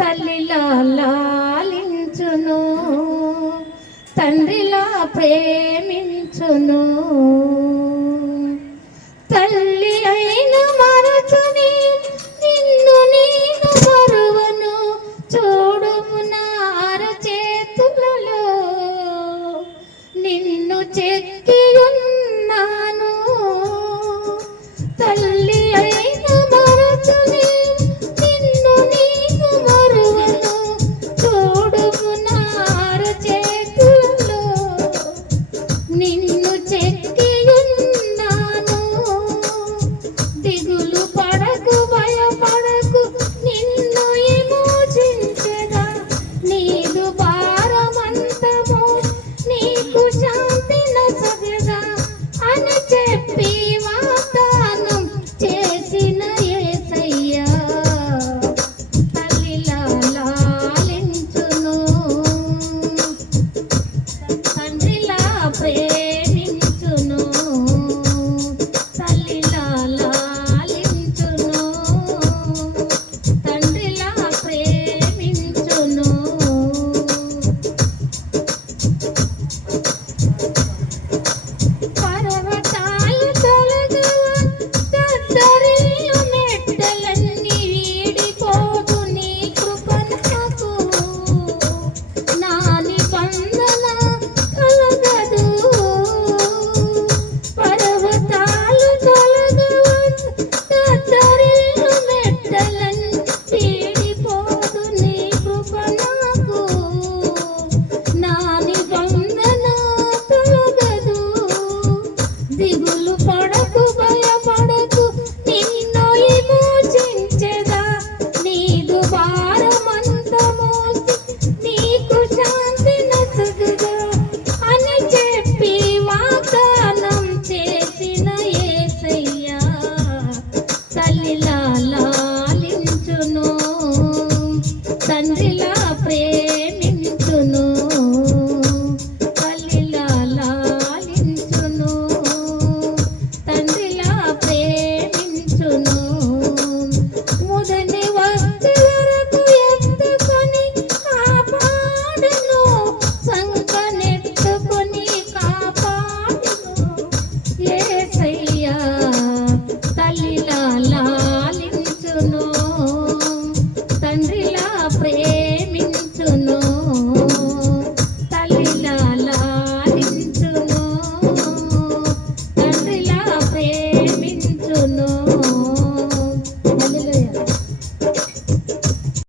తల్లిలా లాలించును, తండ్రిలా ప్రేమించును. తల్లి అయిన మరచుని నిన్ను నేను మరువను, చూడుము నా అరచేతులలో నిన్ను చెక్కి ఉన్నాను. తల్లి అయిన మరచుని నిన్ను నేను మరువను, చూడుము నా అరచేతులలో నిన్ను చెక్కి ఉన్నాను. దిగులు పడకు భయపడకు, నిన్ను విమోచించెదా. నీదు భారమంతము నీకు శాంతి నొసగెదా అని చెప్పి వాగ్దానం చేసిన యేసయ్యా తల్లిలా లాలించును, తండ్రిలా ప్రేమించును. తల్లిలా లాలించును, తండ్రిలా ప్రేమించును. పర్వతాలు తొలగవా, దద్దరిల్లు మెట్టలన్నీ వీడిపోదు నీ కృప నాకు. నా నిబంధన కలగదు. పర్వతాలు తొలగవా, దద్దరిల్లు మెట్టలన్నీ వీడిపోదు నీ కృప నాకు. నా నిబంధన కలగదు. దిగులు పడకు భయపడకు, నిన్ను విమోచించెదా. నీదు భారమంత మోసి నీకు శాంతి నొసగుదా అని చెప్పి వాగ్దానం చేసిన యేసయ్యా తల్లిలా లాలించును, తండ్రిలా